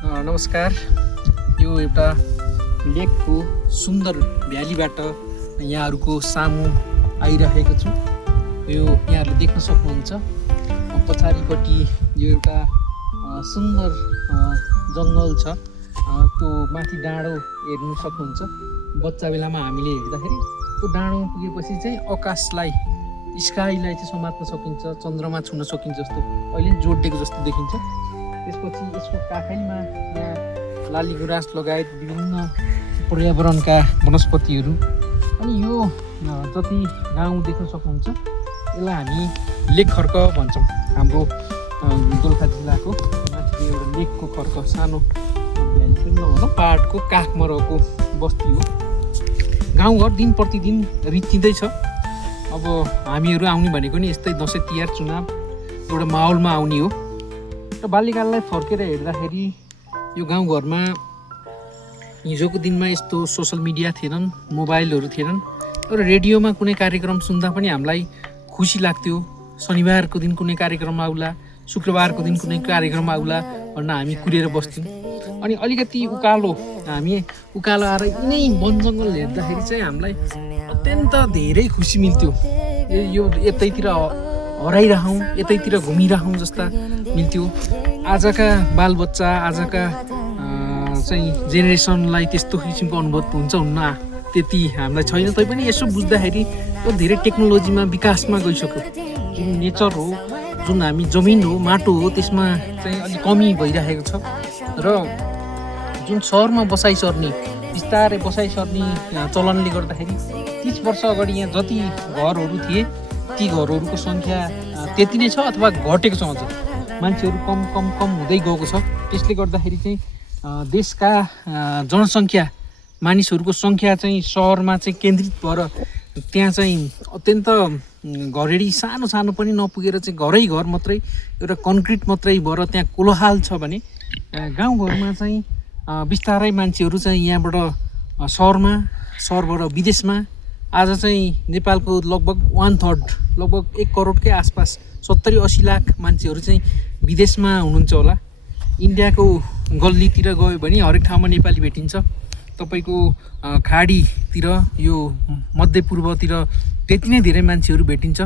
नमस्कार। यो एउटा लेकको सुन्दर भ्यालीबाट यहाँहरूको सामु आइरहेको छु। यो यहाँहरूले देख्न सक्नुहुन्छ। पछाडिपट्टि यो एउटा सुन्दर जङ्गल छ। त्यो माथि डाँडो हेर्नु सक्नुहुन्छ। बच्चा बेलामा हामीले हेर्दाखेरि त्यो डाँडो पुगेपछि चाहिँ आकाशलाई स्काईलाई चाहिँ समात्न सकिन्छ, चन्द्रमा छुन सकिन्छ जस्तो अहिले जोडिएको जस्तो देखिन्छ। त्यसपछि यसको काखैमा यहाँ लाली गुराँस लगायत विभिन्न पर्यावरणका वनस्पतिहरू अनि यो जति गाउँ देख्न सक्नुहुन्छ यसलाई हामी लेक खर्क भन्छौँ। हाम्रो दोलखा जिल्लाको माथि एउटा लेकको खर्क सानो भ्याली पनि नभनौँ, पाहाडको काखमा रहेको बस्ती हो। गाउँघर दिन प्रतिदिन रित्तिँदैछ। अब हामीहरू आउने भनेको नि यस्तै दसैँ तिहार चुनाव एउटा माहौलमा आउने हो। र बाल्यकाललाई फर्केर हेर्दाखेरि यो गाउँघरमा हिजोको दिनमा यस्तो सोसल मिडिया थिएनन्, मोबाइलहरू थिएनन्। र रेडियोमा कुनै कार्यक्रम सुन्दा पनि हामीलाई खुसी लाग्थ्यो। शनिबारको दिन कुनै कार्यक्रम आउला, शुक्रबारको दिन कुनै कार्यक्रम आउला भन्न हामी कुरेर बस्थ्यौँ। अनि अलिकति उकालो आएर यिनै वन जङ्गल हेर्दाखेरि चाहिँ हामीलाई अत्यन्त धेरै खुसी मिल्थ्यो। यो यतैतिर हराइरहौँ, यतैतिर घुमिरहौँ जस्ता मिल्थ्यो। आजका बालबच्चा, आजका चाहिँ जेनेरेसनलाई त्यस्तो किसिमको अनुभव हुन्छ हुन्न त्यति हामीलाई छैन। तैपनि यसो बुझ्दाखेरि यो धेरै टेक्नोलोजीमा विकासमा गइसक्यो। जुन नेचर हो, जुन हामी जमिन हो, माटो हो, त्यसमा चाहिँ अलिक कमी भइरहेको छ। र जुन सहरमा बसाइ सर्ने, बिस्तारै बसाइ सर्ने चलनले गर्दाखेरि 30 वर्ष अगाडि यहाँ जति घरहरू थिए ती घरहरूको सङ्ख्या त्यति नै छ अथवा घटेको छ। अझ मान्छेहरू कम हुँदै गएको छ। त्यसले गर्दाखेरि चाहिँ देशका जनसङ्ख्या, मानिसहरूको सङ्ख्या चाहिँ सहरमा चाहिँ केन्द्रित भएर त्यहाँ चाहिँ अत्यन्त घरेडी सानो पनि नपुगेर चाहिँ घर मात्रै एउटा कन्क्रिट मात्रै भएर त्यहाँ कोलाहल छ भने गाउँघरमा चाहिँ बिस्तारै मान्छेहरू चाहिँ यहाँबाट सहरबाट विदेशमा आज चाहिँ नेपालको लगभग 1/3 लगभग 1 करोडकै आसपास 70-80 लाख मान्छेहरू चाहिँ विदेशमा हुनुहुन्छ होला। इन्डियाको गल्लीतिर गयो भने हरेक ठाउँमा नेपाली भेटिन्छ। तपाईँको खाडीतिर, यो मध्यपूर्वतिर त्यति नै धेरै मान्छेहरू भेटिन्छ।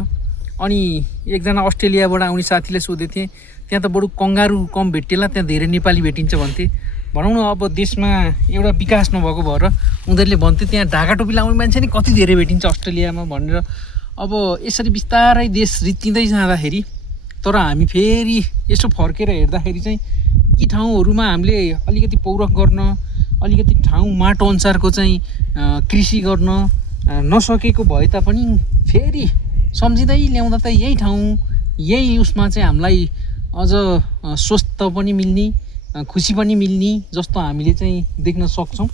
अनि एकजना अस्ट्रेलियाबाट आउने साथीलाई सोधेको थिएँ, त्यहाँ त बरु कङ्गारू कम भेटिएला, त्यहाँ धेरै नेपाली भेटिन्छ भन्थे। भनौँ न अब देशमा एउटा विकास नभएको भएर उनीहरूले भन्थे त्यहाँ ढाका टोपी लाउने मान्छे नि कति धेरै भेटिन्छ अस्ट्रेलियामा भनेर। अब यसरी बिस्तारै देश रित्तिँदै जाँदाखेरि तर हामी फेरि यसो फर्केर हेर्दाखेरि चाहिँ यी ठाउँहरूमा हामीले अलिकति पौरख गर्न, अलिकति ठाउँ माटो अनुसारको चाहिँ कृषि गर्न नसकेको भए तापनि फेरि सम्झिँदै ल्याउँदा त यही ठाउँ, यही उसमा चाहिँ हामीलाई अझ स्वस्थ पनि मिल्ने, खुसी पनि मिल्ने जस्तो हामीले चाहिँ देख्न सक्छौँ।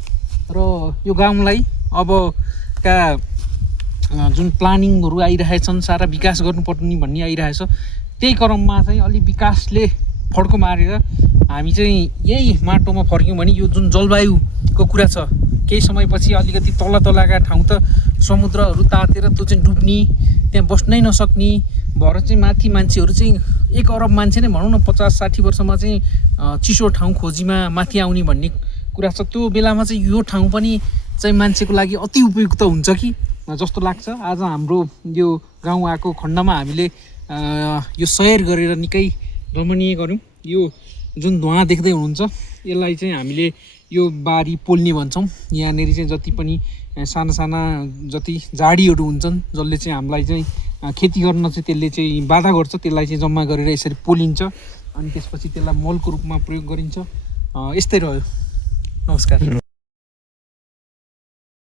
र यो गाउँलाई अबका जुन प्लानिङहरू आइरहेछन्, सारा विकास गर्नुपर्ने भन्ने आइरहेछ, त्यही क्रममा चाहिँ अलि विकासले फड्को मारेर हामी चाहिँ यही माटोमा फर्क्यौँ भने यो जुन जलवायुको कुरा छ, केही समयपछि अलिकति तलका ठाउँ त समुद्रहरू तातेर त्यो चाहिँ डुब्ने, त्यहाँ बस्नै नसक्ने भएर चाहिँ माथि मान्छेहरू चाहिँ 1 अरब मान्छे नै भनौँ न 50-60 वर्षमा चाहिँ चिसो ठाउँ खोजीमा माथि आउने भन्ने कुरा छ। त्यो बेलामा चाहिँ यो ठाउँ पनि चाहिँ मान्छेको लागि अति उपयुक्त हुन्छ कि जस्तो लाग्छ। आज हाम्रो यो गाउँ आएको खण्डमा हामीले यो सैर गरेर निकै रमणीय गऱ्यौँ। यो जुन धुवा देख्दै हुनुहुन्छ यसलाई चाहिँ हामीले यो बारी पोल्ने भन्छौँ। यहाँनिर चाहिँ जति पनि साना जति झाडीहरू हुन्छन् जसले चाहिँ हामीलाई चाहिँ खेती गर्न चाहिँ त्यसले चाहिँ बाधा गर्छ, त्यसलाई चाहिँ जम्मा गरेर यसरी पोलिन्छ अनि त्यसपछि त्यसलाई मलको रूपमा प्रयोग गरिन्छ। यस्तै रह्यो। नमस्कार।